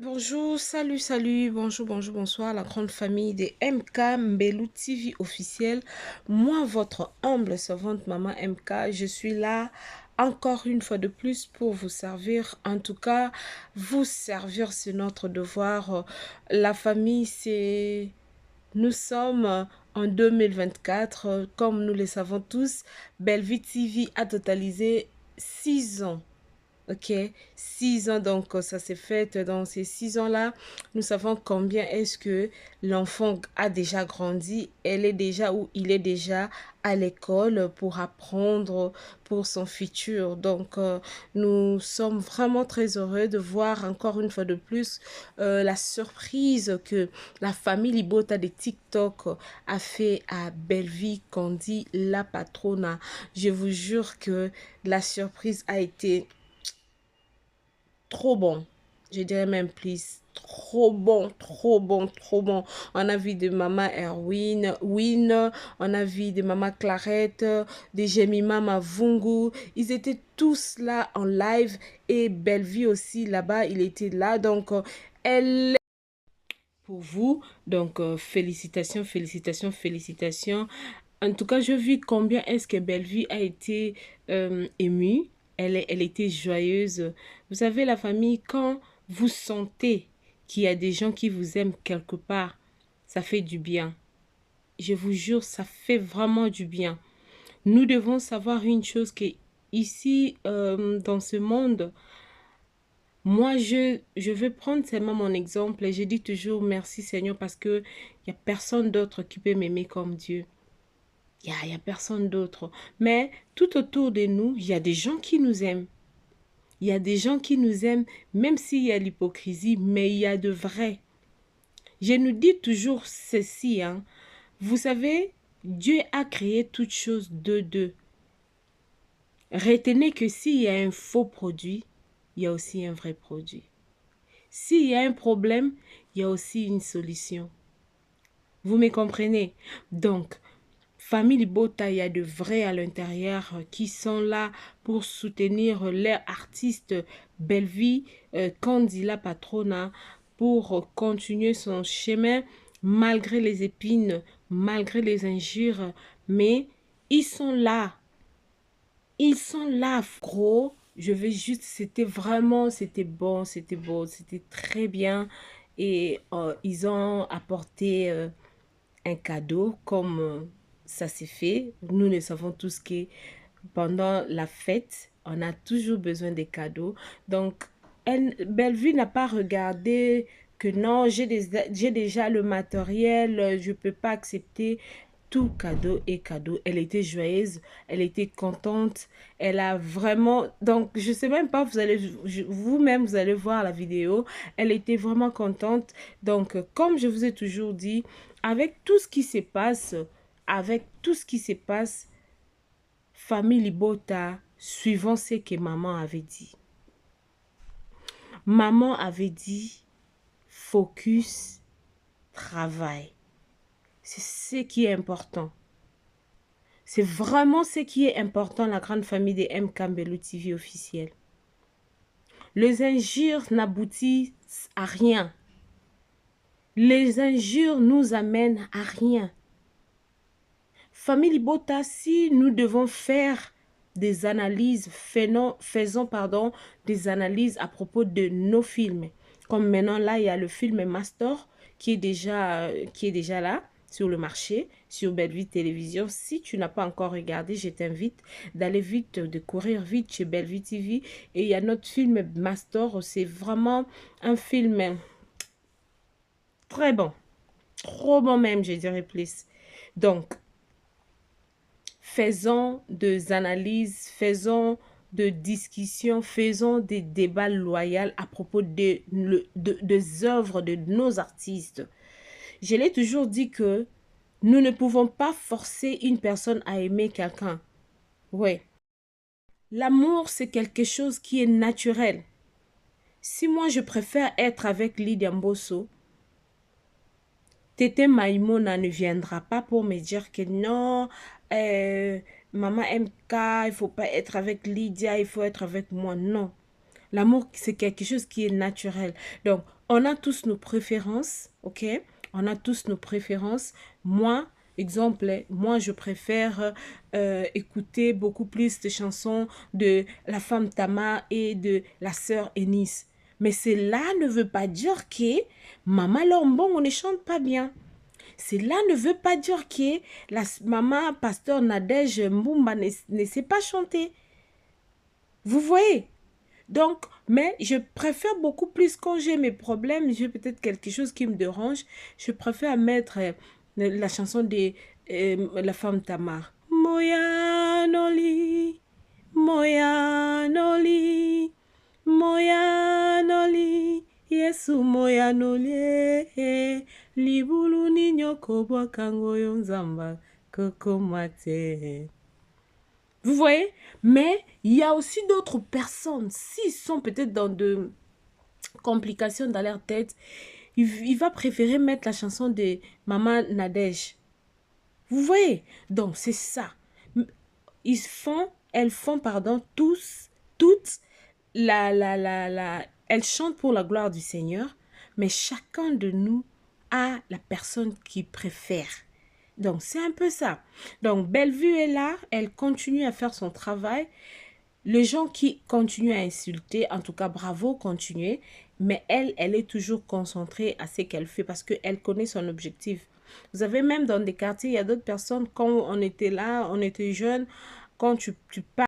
Bonjour, salut, bonjour, bonsoir, la grande famille des MK Mbelou TV officiel. Moi, votre humble servante maman MK, je suis là encore une fois de plus pour vous servir. En tout cas, vous servir, c'est notre devoir. La famille, c'est... Nous sommes en 2024, comme nous le savons tous. Bellevue TV a totalisé 6 ans. Ok, 6 ans, donc ça s'est fait dans ces 6 ans-là. Nous savons combien est-ce que l'enfant a déjà grandi, elle est déjà ou il est déjà à l'école pour apprendre pour son futur. Donc, nous sommes vraiment très heureux de voir encore une fois de plus la surprise que la famille Libota de TikTok a fait à Bellevue, Candy, la patronne. Je vous jure que la surprise a été trop bon. Je dirais même plus. Trop bon, trop bon, trop bon. On a vu de Maman Erwin, Win, on a vu de Maman Clarette, de Jemima Mavungu. Ils étaient tous là en live et Bellevue aussi là-bas, il était là. Donc, elle pour vous. Donc, félicitations, félicitations, félicitations. En tout cas, je vis combien est-ce que Bellevue a été émue. Elle était joyeuse. Vous savez, la famille, quand vous sentez qu'il y a des gens qui vous aiment quelque part, ça fait du bien. Je vous jure, ça fait vraiment du bien. Nous devons savoir une chose que ici, dans ce monde, moi, je veux prendre seulement mon exemple et je dis toujours merci Seigneur parce que il n'y a personne d'autre qui peut m'aimer comme Dieu. Il y a personne d'autre. Mais tout autour de nous, il y a des gens qui nous aiment. Il y a des gens qui nous aiment, même s'il y a l'hypocrisie, mais il y a de vrai. Je nous dis toujours ceci, hein. Vous savez, Dieu a créé toutes choses de deux. Retenez que s'il y a un faux produit, il y a aussi un vrai produit. S'il y a un problème, il y a aussi une solution. Vous me comprenez? Donc, famille Bota, il y a de vrais à l'intérieur qui sont là pour soutenir leur artiste Bellevue, Candy la patronne, pour continuer son chemin malgré les épines, malgré les injures. Mais ils sont là. Ils sont là, gros. Je vais juste, c'était vraiment, c'était bon, c'était beau, c'était très bien. Et ils ont apporté un cadeau comme ça s'est fait. Nous le savons tous que pendant la fête, on a toujours besoin des cadeaux. Donc, Bellevue n'a pas regardé que non, j'ai déjà le matériel, je ne peux pas accepter tout cadeau et cadeau. Elle était joyeuse, elle était contente, elle a vraiment... Donc, je sais même pas, vous-même, vous allez voir la vidéo. Elle était vraiment contente. Donc, comme je vous ai toujours dit, avec tout ce qui se passe, avec tout ce qui se passe, famille Libota, suivant ce que maman avait dit. Maman avait dit, focus, travail. C'est ce qui est important. C'est vraiment ce qui est important, la grande famille des M. Kambelou TV officiel. Les injures n'aboutissent à rien. Les injures nous amènent à rien. Famille Bota, si nous devons faire des analyses, faisons des analyses à propos de nos films. Comme maintenant, là, il y a le film Master qui est déjà là sur le marché, sur Bellevue Télévision. Si tu n'as pas encore regardé, je t'invite d'aller vite, de courir vite chez Bellevue TV. Et il y a notre film Master. C'est vraiment un film très bon. Trop bon même, je dirais plus. Donc, faisons des analyses, faisons de discussions, faisons des débats loyaux à propos des œuvres de nos artistes. Je l'ai toujours dit que nous ne pouvons pas forcer une personne à aimer quelqu'un. Oui. L'amour, c'est quelque chose qui est naturel. Si moi, je préfère être avec Lydia Mbosso, Tété Maïmona ne viendra pas pour me dire que non, maman MK, il faut pas être avec Lydia, il faut être avec moi. Non. L'amour, c'est quelque chose qui est naturel. Donc, On a tous nos préférences, ok? On a tous nos préférences. Moi, exemple, moi je préfère écouter beaucoup plus de chansons de la femme Tama et de la sœur Eunice. Mais cela ne veut pas dire que Maman Lombong, on ne chante pas bien. Cela ne veut pas dire que la maman pasteur Nadège Mbumba ne sait pas chanter. Vous voyez? Donc, mais je préfère beaucoup plus quand j'ai mes problèmes, j'ai peut-être quelque chose qui me dérange, je préfère mettre la chanson de la femme Tamar. Moyanoli, Moyanoli, Moyanoli, Yesu Moyanoli, Libulu ninyo kobwa kangoyo nzamba kokomate. Vous voyez? Mais il y a aussi d'autres personnes, s'ils sont peut-être dans de complications dans leur tête, il va préférer mettre la chanson de Maman Nadège. Vous voyez? Donc, c'est ça. Elles font, toutes, elles chantent pour la gloire du Seigneur, mais chacun de nous a la personne qu'il préfère. Donc, c'est un peu ça. Donc, Bellevue est là, elle continue à faire son travail. Les gens qui continuent à insulter, en tout cas, bravo, continuez. Mais elle est toujours concentrée à ce qu'elle fait parce qu'elle connaît son objectif. Vous avez même dans des quartiers, il y a d'autres personnes, quand on était là, on était jeunes, quand tu pars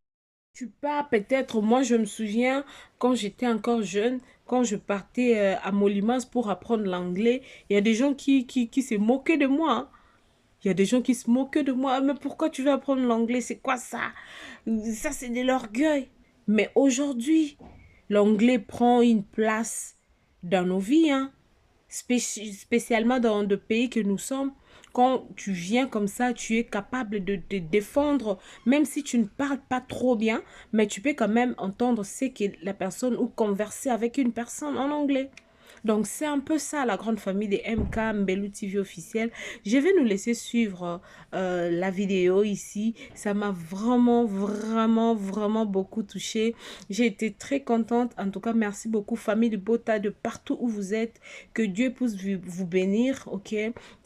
peut-être, moi je me souviens, quand j'étais encore jeune, quand je partais à Molimas pour apprendre l'anglais, il y a des gens qui se moquaient de moi, hein. Il y a des gens qui se moquent de moi. Mais pourquoi tu veux apprendre l'anglais? C'est quoi ça? Ça, c'est de l'orgueil. Mais aujourd'hui, l'anglais prend une place dans nos vies, hein. Spécialement dans le pays que nous sommes. Quand tu viens comme ça, tu es capable de te défendre, même si tu ne parles pas trop bien, mais tu peux quand même entendre ce que la personne ou converser avec une personne en anglais. Donc, c'est un peu ça, la grande famille des MK Mbelu TV officiel. Je vais nous laisser suivre la vidéo ici. Ça m'a vraiment, vraiment, vraiment beaucoup touchée. J'ai été très contente. En tout cas, merci beaucoup, famille de Bota, de partout où vous êtes. Que Dieu puisse vous bénir, ok?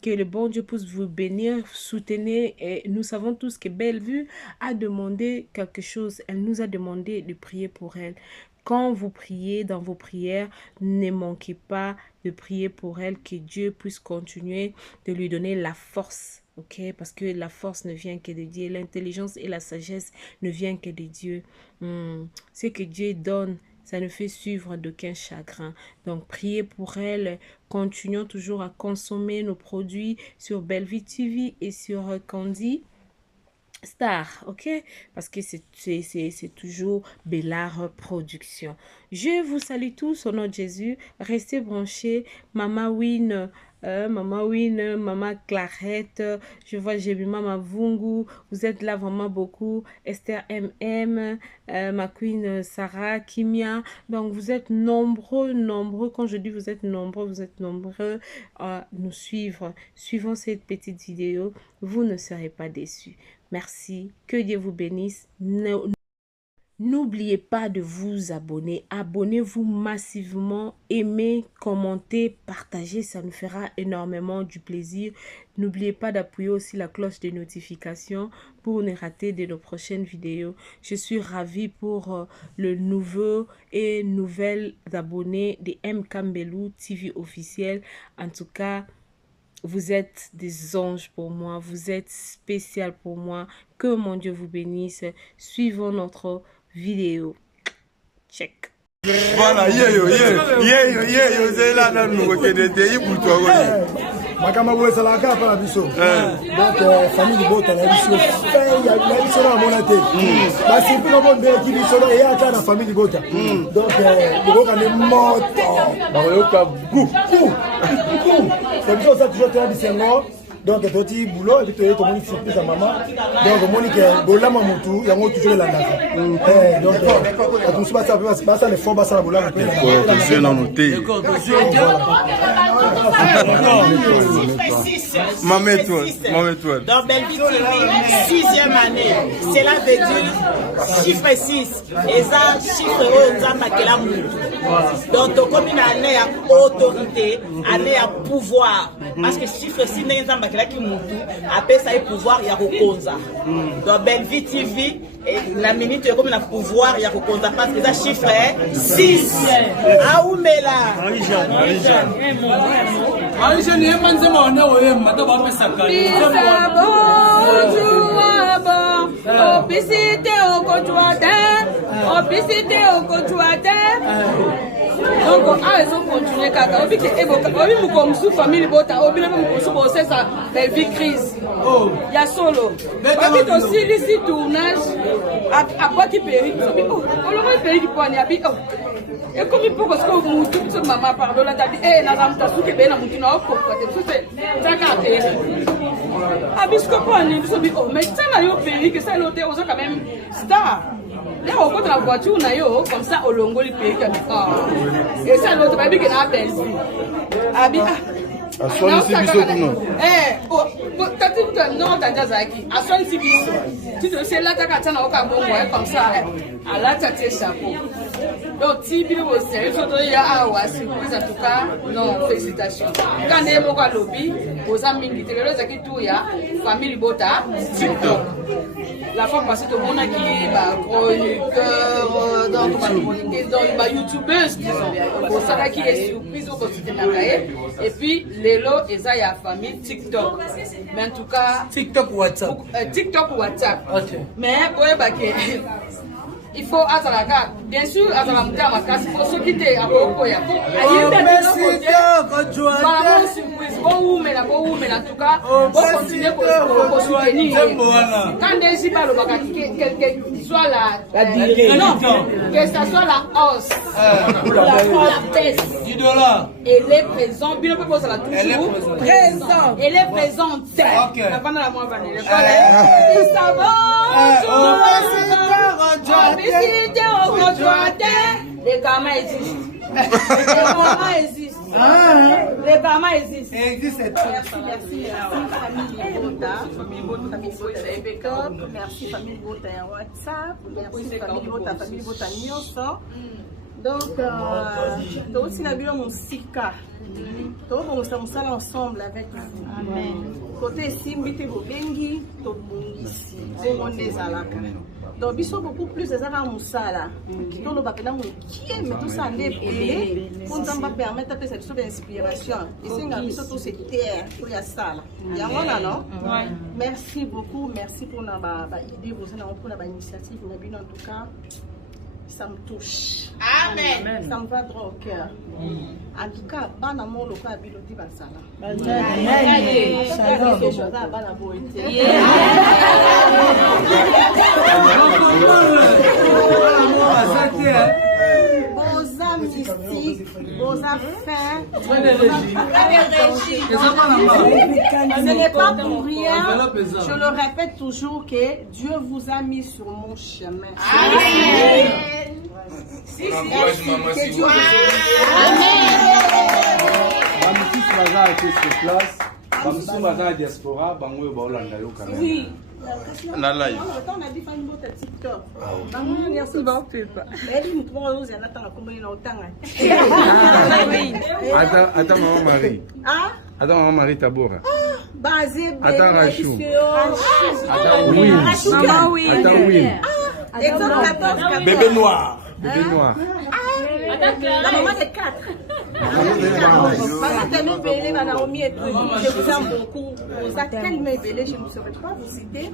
Que le bon Dieu puisse vous bénir, soutenez. Et nous savons tous que Bellevue a demandé quelque chose. Elle nous a demandé de prier pour elle. Quand vous priez dans vos prières, ne manquez pas de prier pour elle, que Dieu puisse continuer de lui donner la force, ok? Parce que la force ne vient que de Dieu, l'intelligence et la sagesse ne viennent que de Dieu. Ce que Dieu donne, ça ne fait suivre d'aucun chagrin. Donc, priez pour elle. Continuons toujours à consommer nos produits sur Bellevue TV et sur Candy Star, ok? Parce que c'est toujours Bellard Production. Je vous salue tous au nom de Jésus. Restez branchés. Maman Win, Maman Clarette, je vois j'ai vu Maman Vungu, vous êtes là vraiment beaucoup. Esther MM, ma Queen Sarah, Kimia. Donc vous êtes nombreux. Quand je dis vous êtes nombreux à nous suivre. Suivant cette petite vidéo, vous ne serez pas déçus. Merci, que Dieu vous bénisse. N'oubliez pas de vous abonner. Abonnez-vous massivement. Aimez, commentez, partagez. Ça nous fera énormément du plaisir. N'oubliez pas d'appuyer aussi la cloche de notification pour ne rater de nos prochaines vidéos. Je suis ravie pour le nouveau et nouvelle abonnés de MK Mbelu TV officiel. En tout cas, vous êtes des anges pour moi, vous êtes spécial pour moi. Que mon Dieu vous bénisse. Suivons notre vidéo. Check. Voilà, c'est là dans nous que des pays pour toi. Makama boye salaka pa la biso. Donc famille Bota la biso fait ya biso na monate. Ba si pour bon de qui biso na ya ta na famille Bota. Donc le ka ne moto. Ba yo ka beaucoup. C'est biso ça toujours te bisengo. Donc, tu boulot, et puis tu as une surprise à maman. Donc, Monique, Bola Mamoutou, il y a toujours la nage. Donc, tout ça, ça, les fonds, ça, la Bola. Je l'ai noté. Maman toi. Dans Belleville TV, 6e année. Cela veut dire chiffre 6. Et ça, chiffre on a marqué la mouille. Donc, comme une année à autorité, année à pouvoir. Parce que chiffre 6 n'est pas marqué là qui mouille. Après ça, il pouvoir, il y a Rokonza. Dans Belleville TV, la minute, comme il y a pouvoir, il y a Rokonza. Parce que ça, chiffre 6. Ah, où mais là? Donc, ils ont continué kaka. Obi mu comme sous famille bota, obi le mu sous bosser ça, belle vie crise. Il y a solo. Obi aussi ici tournage à quoi qui périt. Obi on le périt qui poigne abi. Et comme il faut parce que mu tout maman pardon là t'as dit na ramta sou ke be na mutu na ko ko c'est ça ka péri. Abi ce que poigne biso bi mais ça na yo péri que ça l'hôtel aux quand même star. Là, on compte la voiture, comme ça, au longo, le pays. Et ça, l'autre, baby, qui n'a pas belle. Abi, à soi ici biso non non tandazaki à soi ici biso tu te sais là t'as qu'à t'en avoir comme ça à la tête chapeau donc tibi au sérieux surtout il y a surprise en tout cas non félicitations quand on est mon lobby aux amis qui te le zaki tout ya famille bota TikTok la fois passée tout le monde qui bah chroniqueur donc bah youtubeuse disons pour ça qui est surprise au quotidien et puis Lelo et ça y a famille TikTok. Mais en tout cas TikTok ou WhatsApp. TikTok ou WhatsApp. OK. Mais il faut azalaka bien sûr azalamuta makasi pour ceux qui étaient à Bokoya. Surprise bon mais en tout cas on continue pour soutenir. Quand des pas le bagage que soit la durée non que ça soit la hausse la baisse du dollar. Elle est présente, bien peut poser la toujours présente. Elle est présente. OK. Avant la moi vanille. Ça va. Les gamins existent. Les gamins existent. Merci famille Bota merci famille Bota WhatsApp, merci famille Bota Nyonso. Donc aussi la bio musika. Donc on s'en ensemble avec vous. Amen. Côté Simbite Bobengi, to bungisi. On des alaka. Donc biso beaucoup plus des ara musala. Donc le bapela mukie mais tout ça n'est pas pour nous permettre de cette inspiration. Et c'est un biso tout c'est terre, tout ya sala. Ya ngona non? Merci beaucoup, merci pour na ba idée vous pour la initiative na bino en tout cas. Ça me touche. Amen. Ça me va droit au cœur. En tout cas, ban amour le cas biloti basala. Vos âmes mystiques, vos affaires, ce n'est pas pour rien. Je le répète toujours que Dieu vous a mis sur mon chemin. Amen. Oui. La live. On a dit famille Bota TikTok. Merci beaucoup. Elle nous prend nous en attendant comme il entend. Attends maman Marie. Ah? Attends maman Marie Tabora. Basé Attends Rachou. Attends oui. Maman oui. Attends oui. Exemple 14. Bébé noir. Bébé noir. La maman de 4. Je vous aime beaucoup. Vous êtes tellement belle, je ne saurais pas vous citer.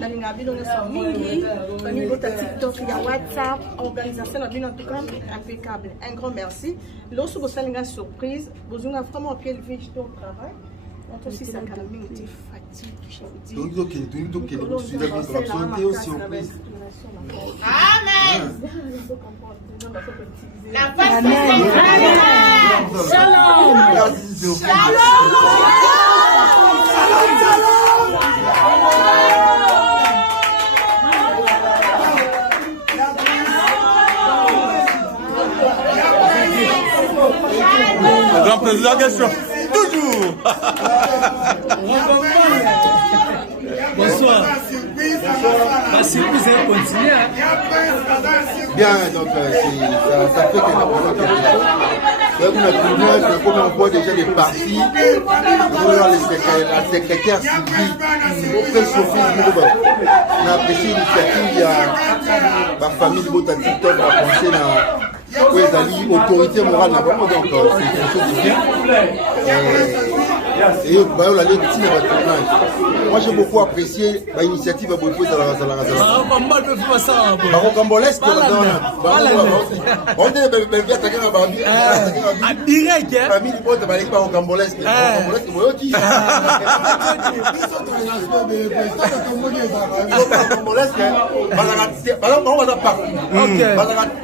Dans les navires, on est sur Mingi, au niveau de TikTok, il y a WhatsApp, organisation, en tout cas, impeccable. Un grand merci. Lorsque vous avez une surprise, vous avez vraiment un pied levé au travail. Donc aussi, ça calme une petite fatigue, je vous dis. Amen. La Amen. Shalom. Shalom. Grand président, question. Toujours. Bonsoir. La surprise est continuée. Bien, donc ça fait que comme on voit déjà les partis, la secrétaire Sylvie, auprès de Sophie, on a apprécié l'initiative, il y a la famille de Bota TikTok, on a pensé dans l'autorité morale là-bas, donc c'est quelque chose de bien. Et moi j'ai beaucoup apprécié l'initiative à Bopo dans la Congolais. On est attaqué la Barbie. À direct, hein? Famille du Bote, il pas au Congolais.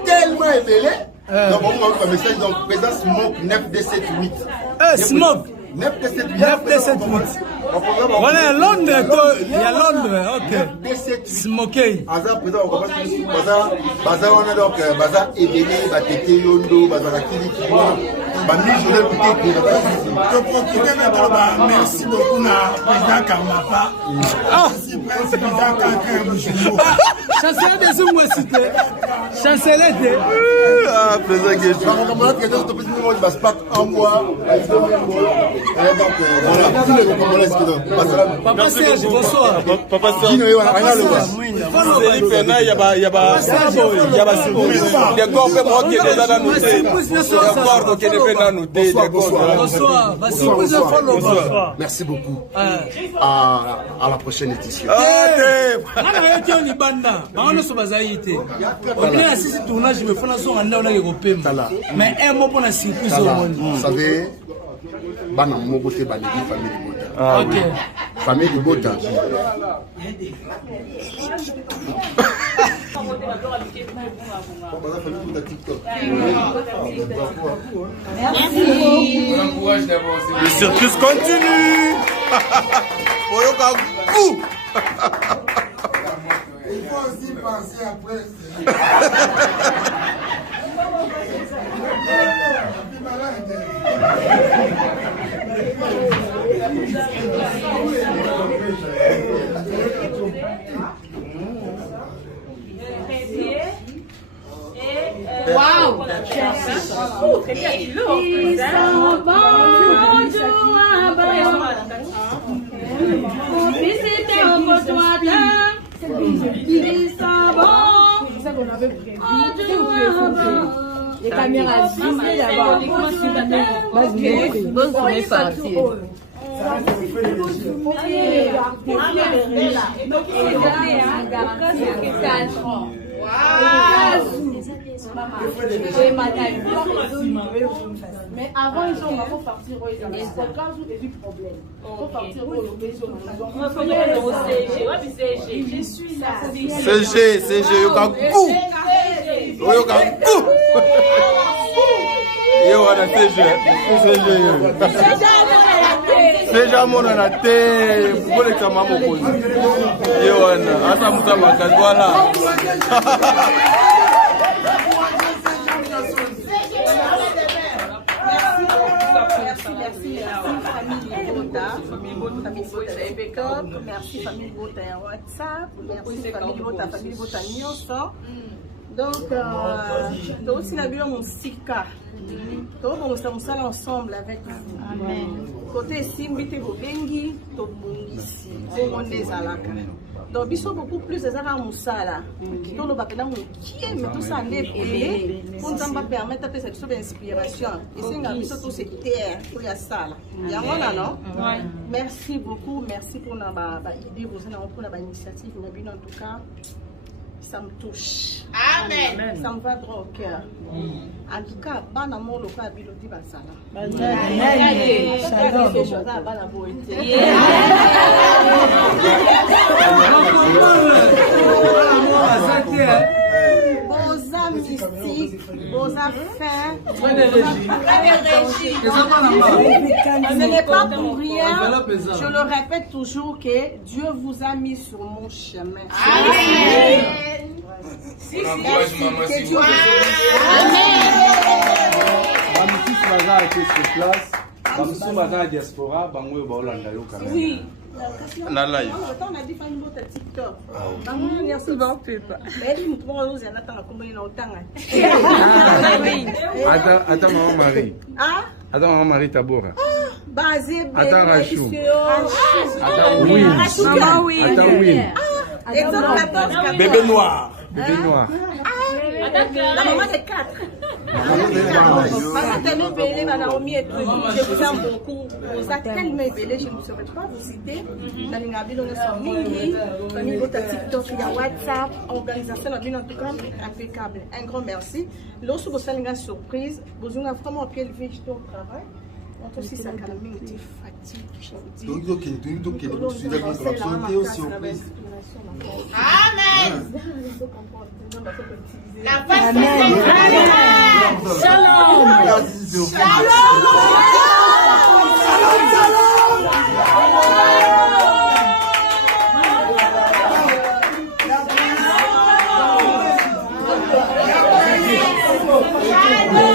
Tellement élevé. Donc on va un message donc présence Smoke 9278. Smoke 9278. On est à Londres, il y a Londres, ok. Smokey. Azar présent, on commence Bazar, on a donc Bazar Ebele, Batete Yondo, Bazar Akili Kima, Bami Joël Bouté. Merci beaucoup, président Kamapa. Merci, président Kankan. Chancelier des Oumouessités. Chancelier des. Ah, président Guéjou. On va se battre en mois. Donc, voilà, tous les Congolais qui donnent. Papa Serge, bonsoir. Papa Serge. Il y a surprise. Les corps peuvent manquer déjà dans nos têtes. Les corps qui ne peuvent nous têtes. Bonsoir. Bonsoir. Merci beaucoup. À la prochaine édition. Mais un mot pour la surprise au monde. Vous savez, Bana Mobote Balegi, famille du Bota. Ok. Famille du Bota. Le circus continue. Il faut aussi penser après. Waouh! Les caméras visées d'abord. On est parti. Mais avant, ils ont vraiment parti. Il faut partir au je suis là. CG, Yo, on a CG. Seja mona na te, bole kama mokozi. Yo wana, asa muta makazi wala. Merci famille Bota WhatsApp, merci famille Bota Nyonso. Donc, aussi la bio mon sika. Donc, on s'est ensemble avec vous. Amen. Côté Simbite Bobengi, Tobungisi, Monde des Alaka. Donc, ils sont beaucoup plus des Arabes Moussala. Donc, le Bakena Moukié, mais tout ça n'est pas pour nous permettre de faire cette inspiration. Et c'est un peu tout ce terre pour la salle. Il y a un non? Merci beaucoup, merci pour l'idée, pour l'initiative. En tout cas, ça me touche. Amen. Ça me va droit au cœur. En tout cas, bon amour, le cas Bilodi Basala. Boza mystique, Boza fin. Ce n'est pas pour rien. Je le répète toujours que Dieu vous a mis sur mon chemin. Amen. Que Dieu vous bénisse. Amen. bamisusu baza ate sur place bamisusu baza na diaspora bango oyo baolanda yo quand même. Oui. Na live. On a dit famille bota TikTok. Bango nyasi ba pepa. Beli mtu mwa ozi anatanga kumbali na utanga. Attends maman Marie. Ah? Attends maman Marie Tabora. Basé Attends Rachou. Attends oui. Maman oui. Attends oui. Exemple 14. Bébé noir. Bébé noir. La maman de 4. Je vous aime beaucoup. Vous êtes tellement ébélé, je ne saurais pas vous citer. Dans les Nabil, on est sur Mingi, famille de TikTok, il y a WhatsApp, organisation Nabil en tout cas impeccable. Un grand merci. Lorsque vous avez une surprise, vous avez vraiment bien levé au travail. On aussi ça calme, on est fatigué. Donc, vous suivez votre activité aux surprises. Amen. La Amen. Shalom.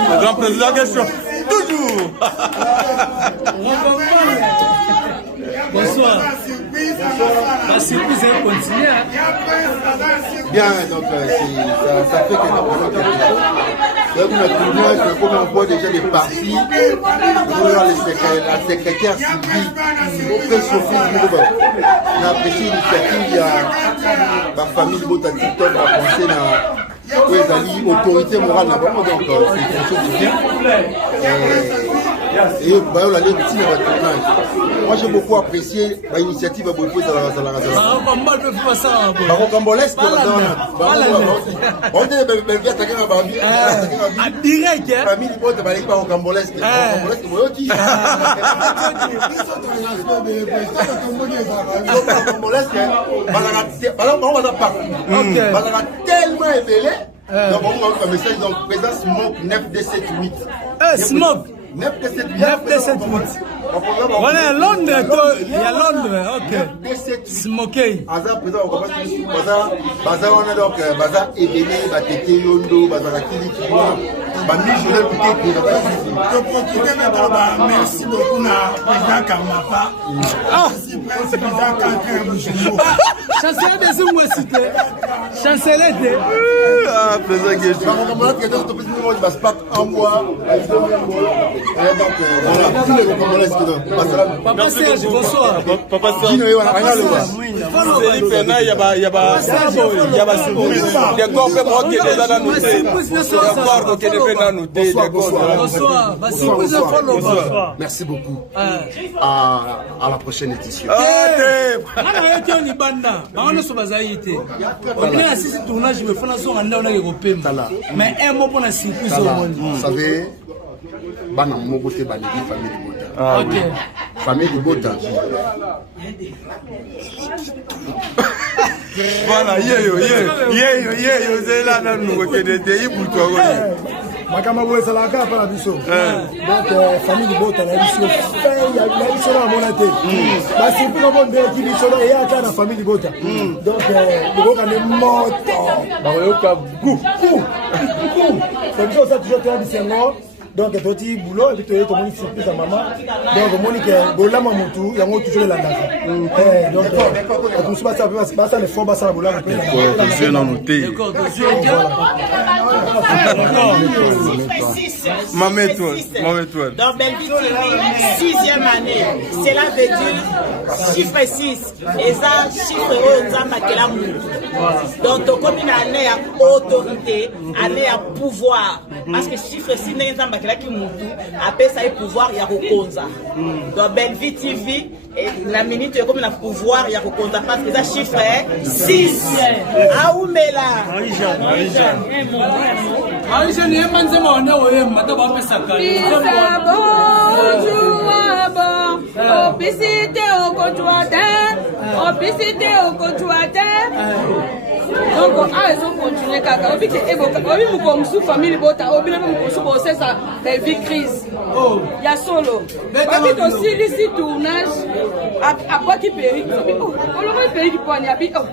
Le grand président, question. Toujours. Bonsoir. La surprise est continuée. Bien, donc ça fait que nous avons quelque chose. Donc, on a on voit déjà des parties. La secrétaire Sylvie, auprès Sophie, on a apprécié l'initiative. Il y a ma famille de TikTok a pensé à l'autorité morale là-bas. Donc, c'est quelque chose de bien. Et moi j'ai beaucoup apprécié l'initiative de Boyfo tellement ébélé. Donc on a un message donc présent Smoke 9278. Smoke 9278. On est à Londres, il y a Londres, ok. Smokey. Bazar présent, on commence Bazar on a donc Bazar ébélé, Bateke Yondo, Bazar Akili Kiwa, Bami Joël Bouté. Merci beaucoup à président Kamapa. Merci président Kamapa. Chancelier des Ouest-Cité. Chancelier de. Ah, président Guéchou. Papa Serge, bonsoir. Papa Serge. Il y a des corps qui sont dans nous. Des corps qui sont dans nous. Merci beaucoup. À la prochaine édition. Mais un mot pour la surprise au monde. Vous savez, famille de Bota. Ok. Famille de Bota. Voilà, c'est là dans nous que des pays pour toi. Makamaboué Salaka par la biso. Donc famille de Bota la biso fait il y a biso dans mon até. Bah c'est plus bon de qui biso là et à la famille de Bota. Donc le Bota est mort. Bah on a goût. C'est biso ça toujours très bien non. Donc tu dis boulot et puis tu es ton surprise à maman. Donc Monique bola mamutu il y a moi toujours la date. Donc on se passe ça le fond ça la bola. Je n'en noté. D'accord. Maman toi. Dans Belleville TV, 6e année. Cela veut dire chiffre 6. Et ça, chiffre 1, donc, comme une année à autorité, année à pouvoir. Parce que chiffre 6 n'est pas qui après ça, il pouvoir, il y a Rokonza. Dans Belleville TV, la minute, comme il y a pouvoir, il y a Rokonza. Parce que ça, chiffre 6. Aoumela. Obésité au comptoir, donc ils ont continué kaka obi ke eboka obi mukomsu famille bota obi na mukomsu bosé ça des vie crise ya solo obi to silisi tournage à quoi qui péri obi oh on va péri qui poani abi oh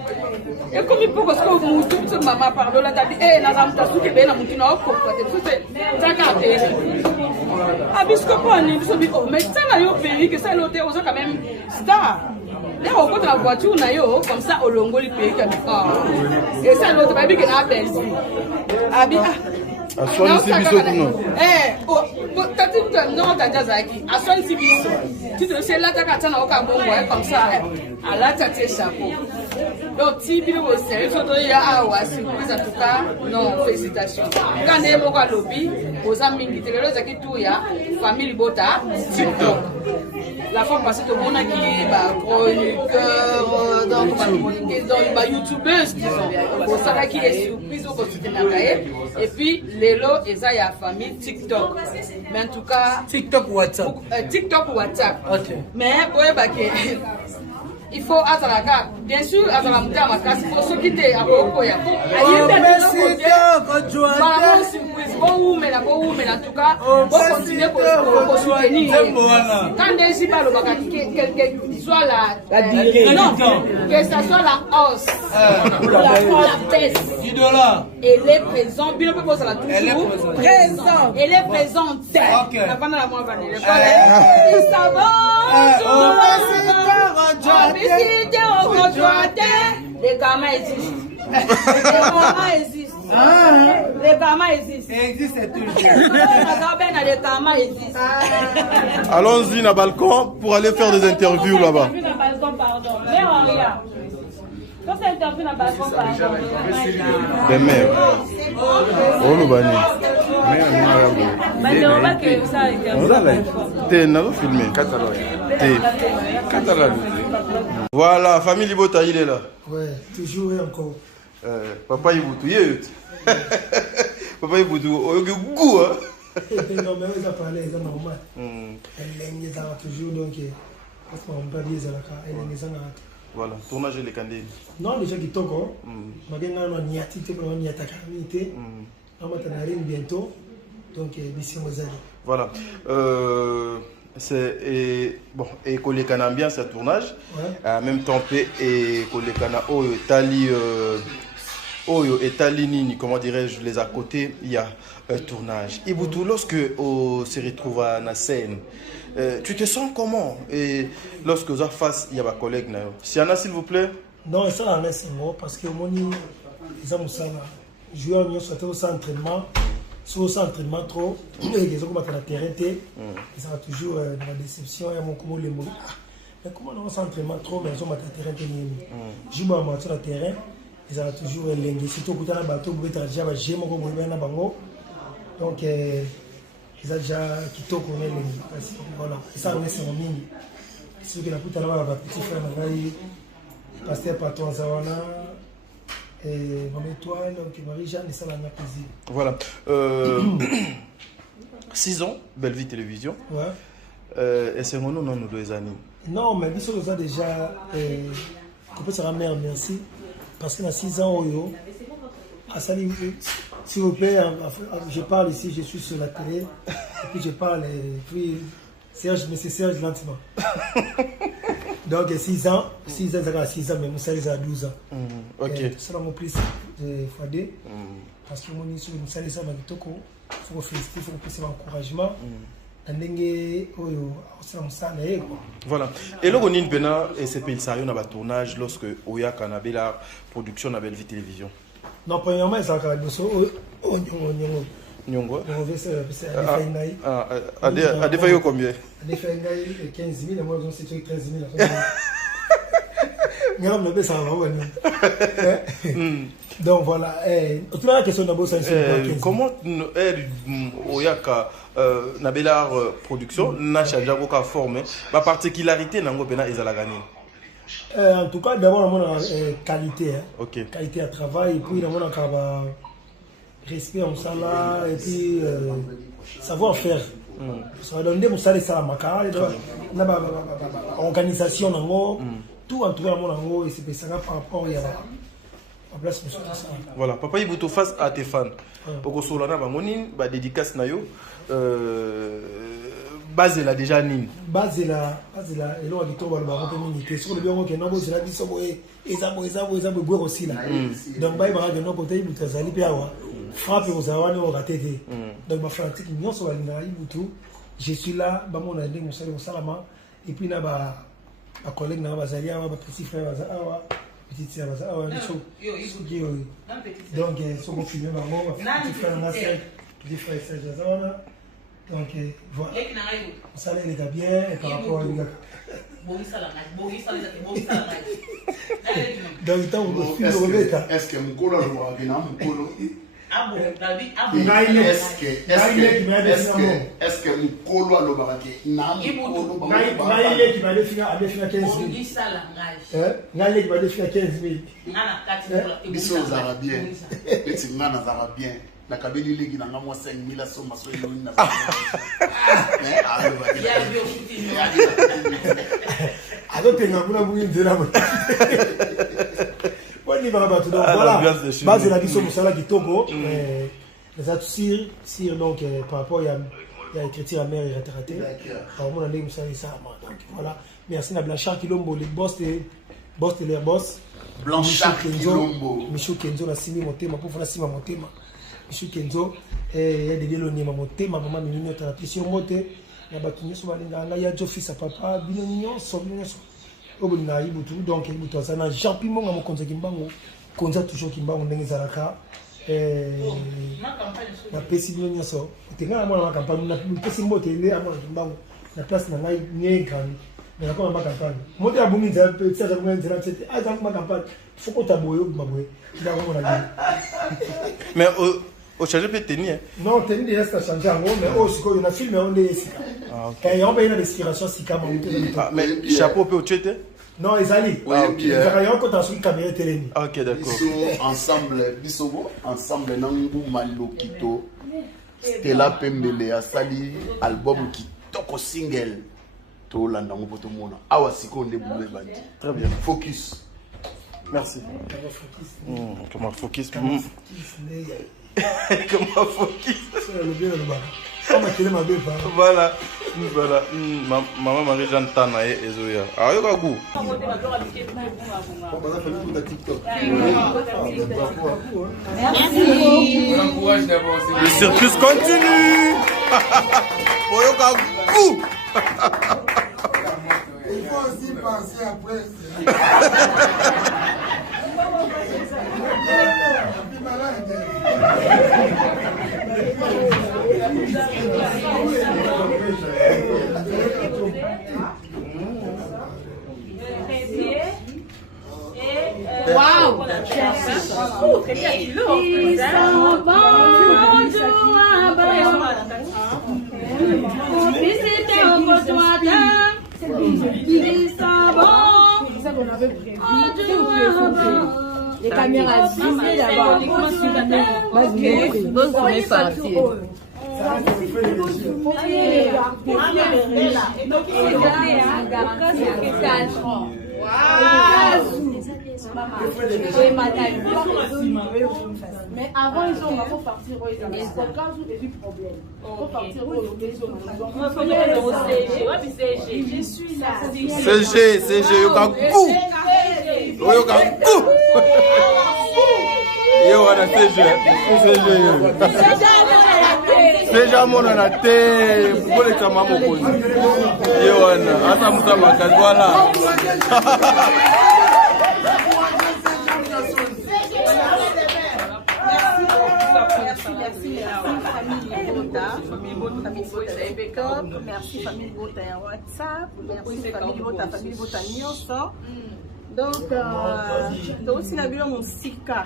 et comme il peut parce que mutu maman pardon la tabi na zamta suke be na mutu na okko c'est ça ka péri Abiscopani, mais ça n'a eu pays que ça l'hôtel, on a quand même star. Là, on compte la voiture, comme ça, au longo, le pays comme ça. Et ça, l'autre, baby, qui a belle vie. Abi, à soigner si biso non. Non, t'as déjà zaki. À soigner si biso. Tu te sais là, t'as qu'à t'en avoir comme ça. À la tête chapeau. Donc, si tu veux c'est surtout il y a surprise en tout cas. Non, félicitations. Quand on est au lobby, aux amis, tu le zaki tout ya famille Bota, TikTok. La fois passée, tout le monde qui est chroniqueur, donc youtubeuse, disons. Pour ça qui est surprise au quotidien. Et puis, Lélo et ça, il y a famille TikTok. Mais en tout cas, TikTok ou WhatsApp? TikTok ou WhatsApp. Ok. Mais, il faut Azalaka. Bien sûr, Azalamouta ma classe, il faut se quitter à Bokoya. Surprise, bon, mais en tout cas, on continue pour soutenir. Quand des gens parlent, quelle soit que ça soit la hausse, la baisse, elle est présente. Bien, on peut poser la toujours présente. Elle est présente. Avant la mois, ça va. Les gamins existent. Les gamins existent. Allons-y dans le balcon pour aller faire des interviews là-bas. Des mères. Oh, nous bannis. T'es n'a pas filmé. Voilà, famille Libota, il est là. Ouais, toujours et encore. Papa Iboutou, Papa Iboutou, il y a goût, hein. Non, mais ils ont parlé, c'est normal. Elle est toujours, donc, on peut dire que c'est voilà, tournage les candidats. Non, déjà qui toko. Maintenant, on y a tité, on y a ta calamité. On va t'en arriver bientôt. Donc, d'ici aux années. Voilà. C'est bon, et Kolekana ambiance à tournage. En même temps, et Kolekana Oyo et Talinini, comment dirais-je, les à côté, il y a un tournage. Et Boutou, lorsque on se retrouve à la scène, tu te sens comment? Et lorsque vous êtes face, il y a ma collègue. S'il y en a, s'il vous plaît? Non, ça en est moi parce que mon joueur nous soit au entraînement, sur entraînement trop, ils ont commencé à terrain, ils sont toujours dans la déception et mon comment les mots. Mais comment on s'entraînement trop, mais ils ont commencé à terrain, je joue à match sur le terrain, ils ont toujours l'engagé, surtout quand on a bateau, vous êtes déjà j'ai mon comme on bango, donc ils ont déjà quitté pour les voilà, ça on est sur mini. Ce que la putain là va petit frère pasteur patron Zawana et mon étoile donc Marie-Jeanne et ça l'a plaisir. Voilà. 6 ans, Belle Vie Télévision. Ouais. Et c'est mon nom nous 2 années. Non, mais ils ont déjà peut se mère merci parce que dans 6 ans Oyo à Sali s'il vous plaît je parle ici, je suis sur la télé et puis je parle et puis Serge, mais c'est Serge lentement. Donc 6 ans, 6 ans, mais Serge a 12 ans. Ok. C'est mon plus de Fadé. Parce que mon issue, nous sommes les Toko, il faut féliciter, il faut pousser l'encouragement. Voilà. Et là, on a une pena et c'est pas sérieux dans le tournage lorsque Oya Kanabé la production de Belle Vie Télévision. Non, premièrement, ça a été Nyongo. À des failles combien? À des failles 15 000, et moi c'est 13 000. Donc voilà. Toute la question d'abord, c'est comment Oyaka Nabela production n'a changé aucun forme. La particularité n'ango pena ils la gagné. En tout cas, d'abord la qualité. Ok. Qualité à travail et puis d'abord la respect en sala et puis savoir-faire. Ça va donner mon salaire ça makara la organisation nango tout en tout cas mon et c'est ça par rapport à la place de ça. Voilà, papa Iboutou face à tes fans. Pour que solana bangoni ba dédicace na yo base la déjà nin. Base la et là on va ba communauté sur le bien que non c'est la biso boy et boy aussi là. Donc ba ba no côté Iboutou zali pe awa. Frappe aux awani au raté. Donc ma pratique non soit na Iboutou je suis là, on a dit mon salama, et puis là, ma collègue, ma petit frère, petite sœur, donc, ils sont confinés, maman, petit frère, ma sœur, petit frère, Serge. Donc, voilà. Ça les gars bien, et par rapport à gars. Donc, est-ce que mon colo est-ce que mon colo la kabeli legi na ngamo 5000 la soma so yoni na tenga kuna bungi ndela mo wani ba ba tout donc voilà base la biso musala kitoko les atouts sir donc par rapport il y a écriture à mère et raté alors mon andé musala ça donc voilà merci na Blanchard Kilombo le boss de l'air boss Blanchard Kilombo Michou Kenzo na simi motema pour faire sima motema Michou Kenzo et ya de l'oni motema maman minyo ta pisio mote na bakinyo so balinga nga ya office à papa bino nyonso obolinga ibutu donc ibutu azana Jean Pimonga mokonza kimbango konza toujours kimbango ndenge zalaka na pesi bino nyonso tenga na mwana campagne na pesi mbote ile amona kimbango na place na ngai ngekani na kwa ma campagne mote ya bungi nzela pe ça bungi nzela tete aza ma campagne faut qu'on taboyo maboye nda ko na mais au changer peut tenir non tenir il reste à changer en gros mais aussi quand on a filmé on est ici et on a une respiration si comme mais chapeau peut au chete non ils allaient il y a quand on a caméra télé OK d'accord ensemble bisogo ensemble nangu malokito Stella Pembele a sali album qui toko single to landa ngo poto mona awa sikonde bube bandi très bien focus merci comment focus comment focus voilà maman Marie-Jeanne Tana et Ezoya ayoka gu le circus continue ayoka gu il faut aussi penser après Waouh! Les caméras visées d'abord. Bon, on est parti. Mais avant, ils ont faut partir au cas où il y a du problème. Il faut partir au CG. Je suis là. CG, yo wana CG mona na te boleka mamoko yo wana ata muta makazi wala merci famille Bota ya WhatsApp, merci famille Bota nyonso. Donc, aussi la bio musika.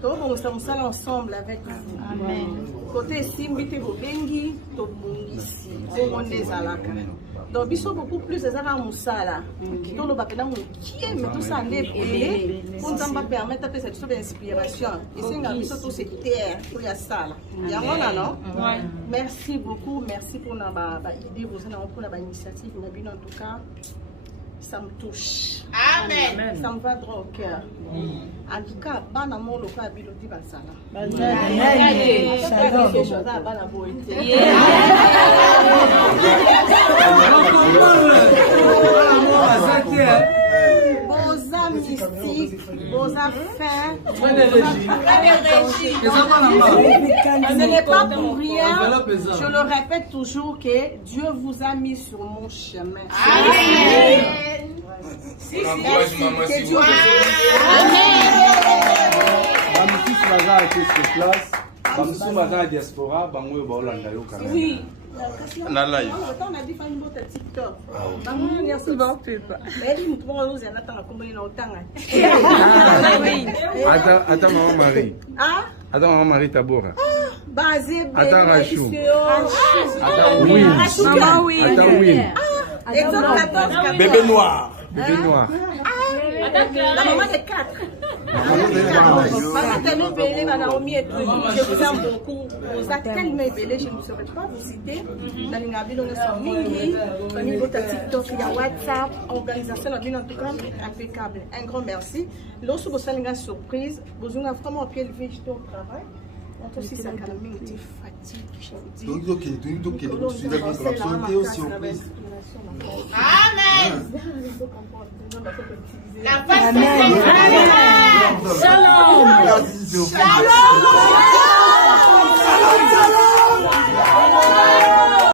Donc, on s'est ensemble avec vous. Amen. Côté Simbite Bobengi, Tobungisi, Omonde Zalaka. Donc, ils sont beaucoup plus des arts moussala. Donc, le papier qui est, mais tout ça n'est pas pour nous permettre de faire cette inspiration. Et c'est un peu tout cette terre, tout y a ça. Il y a un non? Merci beaucoup, merci pour l'idée, pour l'initiative. En tout cas, ça me touche. Amen. Ça me va droit au cœur. En tout cas, bana mo lo ka bilodi basala. Boza mystique, boza fin, Ce n'est pas pour rien. Je le répète toujours que Dieu vous a mis sur mon chemin. Amen. Que Dieu vous Amen. Diaspora, oui. Na live. On a dit famille bota TikTok. Attends, maman Marie. Attends, maman Marie Tabora. Attends, Rachou. Oui. Attends, oui. Bébé noir. Bébé noir. La maman de 4. Maman tellement belle, Naomi et tout. Je vous aime beaucoup. Vous êtes tellement belle, je ne saurais pas vous citer. Dans les navires, on est sur Mingi. Au niveau de TikTok, il y a WhatsApp. Organisation, en tout cas, impeccable. Un grand merci. Lorsque vous avez une surprise, vous avez vraiment pied levé au travail. On aussi ça quand même une fatigue. Donc, il y a une absoluté aussi surprise. Amen. La Amen. Shalom. Shalom. Shalom.